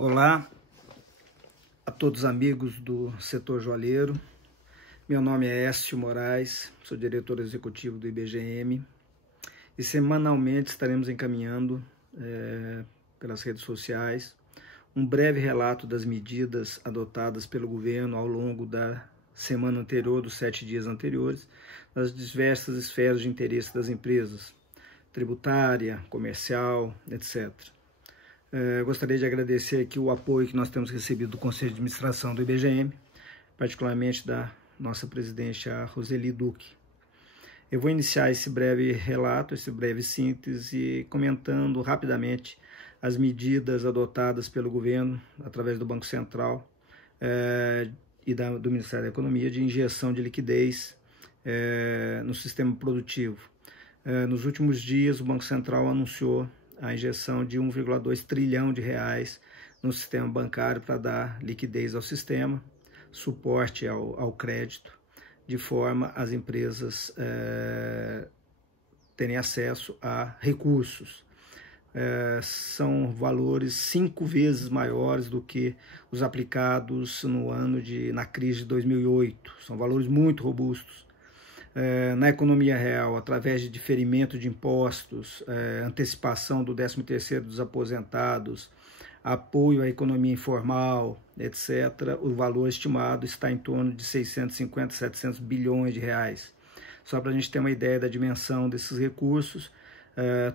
Olá a todos os amigos do setor joalheiro. Meu nome é Écio Moraes, sou diretor executivo do IBGM e semanalmente estaremos encaminhando pelas redes sociais um breve relato das medidas adotadas pelo governo ao longo da semana anterior, dos 7 dias anteriores, nas diversas esferas de interesse das empresas, tributária, comercial, etc. Gostaria de agradecer aqui o apoio que nós temos recebido do Conselho de Administração do IBGM, particularmente da nossa presidente, a Roseli Duque. Eu vou iniciar esse breve relato, esse breve síntese, comentando rapidamente as medidas adotadas pelo governo, através do Banco Central e do Ministério da Economia, de injeção de liquidez no sistema produtivo. Nos últimos dias, o Banco Central anunciou a injeção de 1,2 trilhão de reais no sistema bancário para dar liquidez ao sistema, suporte ao crédito, de forma as empresas terem acesso a recursos. São valores 5 vezes maiores do que os aplicados na crise de 2008. São valores muito robustos. Na economia real, através de diferimento de impostos, antecipação do 13º dos aposentados, apoio à economia informal, etc., o valor estimado está em torno de 650, 700 bilhões de reais. Só para a gente ter uma ideia da dimensão desses recursos,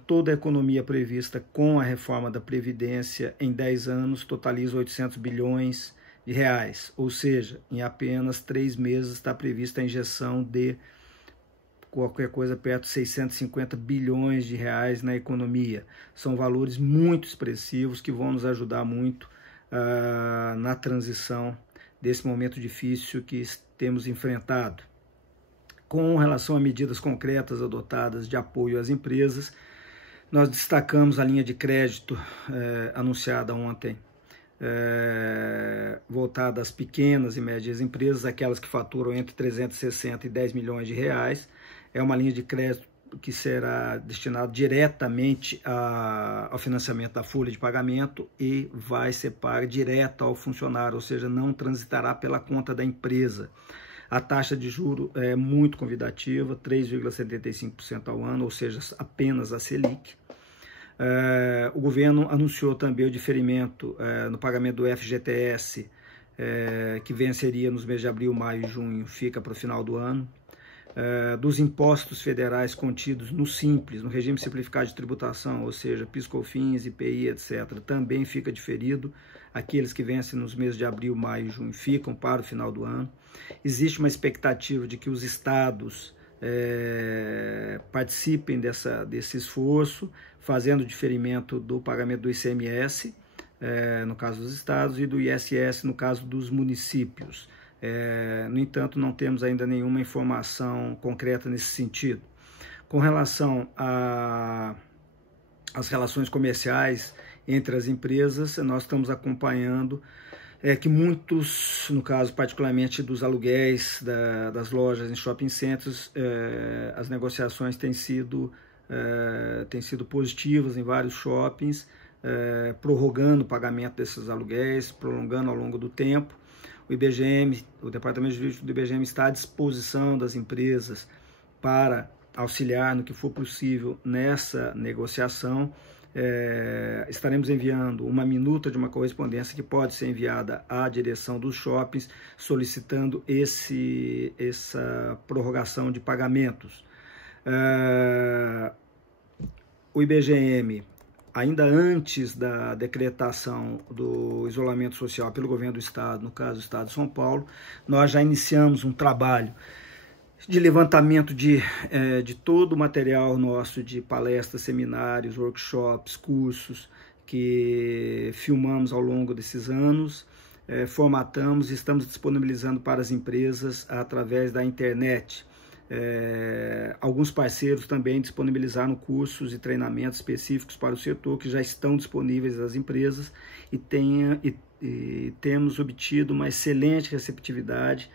toda a economia prevista com a reforma da Previdência em 10 anos totaliza 800 bilhões de reais, ou seja, em apenas 3 meses está prevista a injeção de qualquer coisa perto de 650 bilhões de reais na economia. São valores muito expressivos que vão nos ajudar muito na transição desse momento difícil que temos enfrentado. Com relação a medidas concretas adotadas de apoio às empresas, nós destacamos a linha de crédito anunciada ontem, voltada às pequenas e médias empresas, aquelas que faturam entre 360 e 10 milhões de reais. É uma linha de crédito que será destinada diretamente ao financiamento da folha de pagamento e vai ser paga direto ao funcionário, ou seja, não transitará pela conta da empresa. A taxa de juros é muito convidativa, 3,75% ao ano, ou seja, apenas a Selic. O governo anunciou também o diferimento no pagamento do FGTS, que venceria nos meses de abril, maio e junho, fica para o final do ano. Dos impostos federais contidos no Simples, no regime simplificado de tributação, ou seja, PIS, COFINS, IPI, etc., também fica diferido. Aqueles que vencem nos meses de abril, maio e junho ficam para o final do ano. Existe uma expectativa de que os estados participem desse esforço, fazendo diferimento do pagamento do ICMS, no caso dos estados, e do ISS, no caso dos municípios. No entanto, não temos ainda nenhuma informação concreta nesse sentido. Com relação às relações comerciais entre as empresas, nós estamos acompanhando que muitos, no caso particularmente dos aluguéis das lojas em shopping centers, as negociações têm sido positivas em vários shoppings, prorrogando o pagamento desses aluguéis, prolongando ao longo do tempo. O IBGM, o Departamento Jurídico do IBGM está à disposição das empresas para auxiliar no que for possível nessa negociação. Estaremos enviando uma minuta de uma correspondência que pode ser enviada à direção dos shoppings, solicitando essa prorrogação de pagamentos. O IBGM, ainda antes da decretação do isolamento social pelo governo do estado, no caso do estado de São Paulo, nós já iniciamos um trabalho de levantamento de todo o material nosso de palestras, seminários, workshops, cursos que filmamos ao longo desses anos, formatamos e estamos disponibilizando para as empresas através da internet. Alguns parceiros também disponibilizaram cursos e treinamentos específicos para o setor que já estão disponíveis às empresas e temos obtido uma excelente receptividade,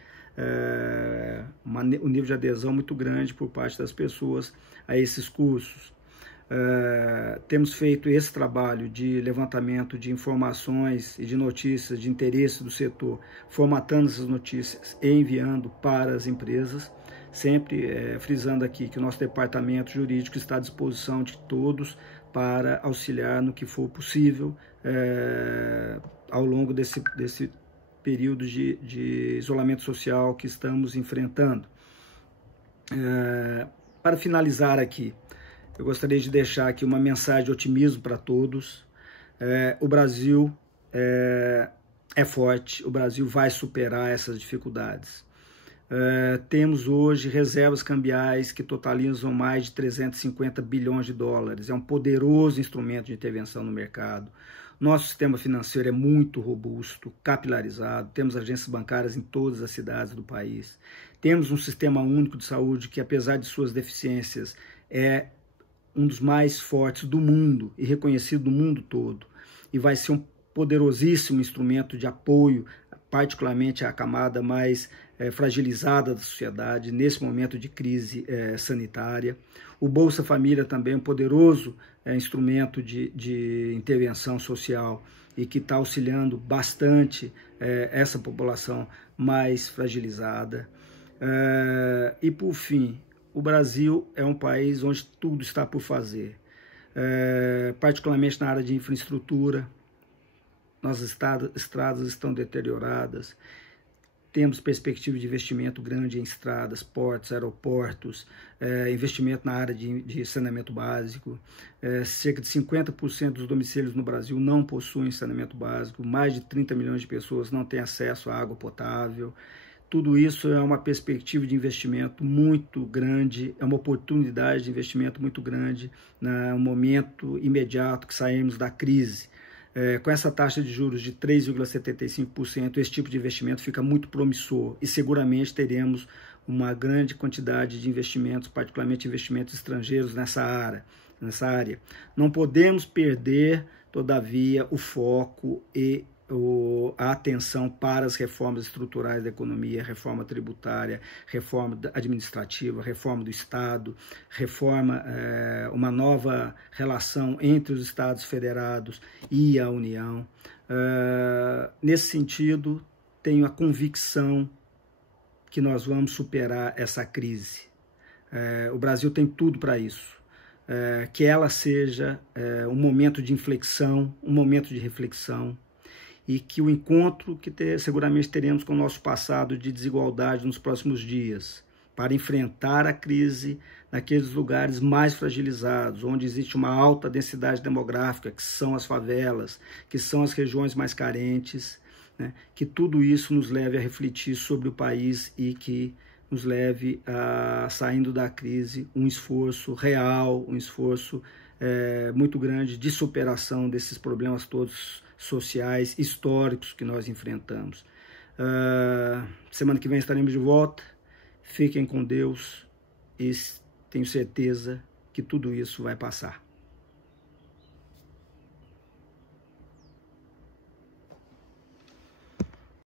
um nível de adesão muito grande por parte das pessoas a esses cursos. Temos feito esse trabalho de levantamento de informações e de notícias de interesse do setor, formatando essas notícias e enviando para as empresas, sempre frisando aqui que o nosso departamento jurídico está à disposição de todos para auxiliar no que for possível ao longo desse período de isolamento social que estamos enfrentando. Para finalizar aqui, eu gostaria de deixar aqui uma mensagem de otimismo para todos. O Brasil é forte, o Brasil vai superar essas dificuldades. Temos hoje reservas cambiais que totalizam mais de 350 bilhões de dólares. É um poderoso instrumento de intervenção no mercado. Nosso sistema financeiro é muito robusto, capilarizado, temos agências bancárias em todas as cidades do país. Temos um sistema único de saúde que, apesar de suas deficiências, é um dos mais fortes do mundo e reconhecido no mundo todo. E vai ser um poderosíssimo instrumento de apoio, particularmente à camada mais fragilizada da sociedade, nesse momento de crise sanitária. O Bolsa Família também é um poderoso instrumento de intervenção social e que está auxiliando bastante essa população mais fragilizada. E, por fim, o Brasil é um país onde tudo está por fazer, particularmente na área de infraestrutura. Nossas estradas estão deterioradas, temos perspectiva de investimento grande em estradas, portos, aeroportos, investimento na área de saneamento básico. Cerca de 50% dos domicílios no Brasil não possuem saneamento básico, mais de 30 milhões de pessoas não têm acesso à água potável. Tudo isso é uma perspectiva de investimento muito grande, é uma oportunidade de investimento muito grande no momento imediato que saímos da crise. Com essa taxa de juros de 3,75%, esse tipo de investimento fica muito promissor e seguramente teremos uma grande quantidade de investimentos, particularmente investimentos estrangeiros nessa área. Não podemos perder, todavia, o foco e a atenção para as reformas estruturais da economia, reforma tributária, reforma administrativa, reforma do Estado, uma nova relação entre os Estados federados e a União. Nesse sentido, tenho a convicção que nós vamos superar essa crise. O Brasil tem tudo para isso. Que ela seja um momento de inflexão, um momento de reflexão, e que o encontro que seguramente teremos com o nosso passado de desigualdade nos próximos dias, para enfrentar a crise naqueles lugares mais fragilizados, onde existe uma alta densidade demográfica, que são as favelas, que são as regiões mais carentes, né? Que tudo isso nos leve a refletir sobre o país e que nos leve a, saindo da crise, um esforço real, um esforço muito grande de superação desses problemas todos sociais, históricos que nós enfrentamos. Semana que vem estaremos de volta. Fiquem com Deus e tenho certeza que tudo isso vai passar.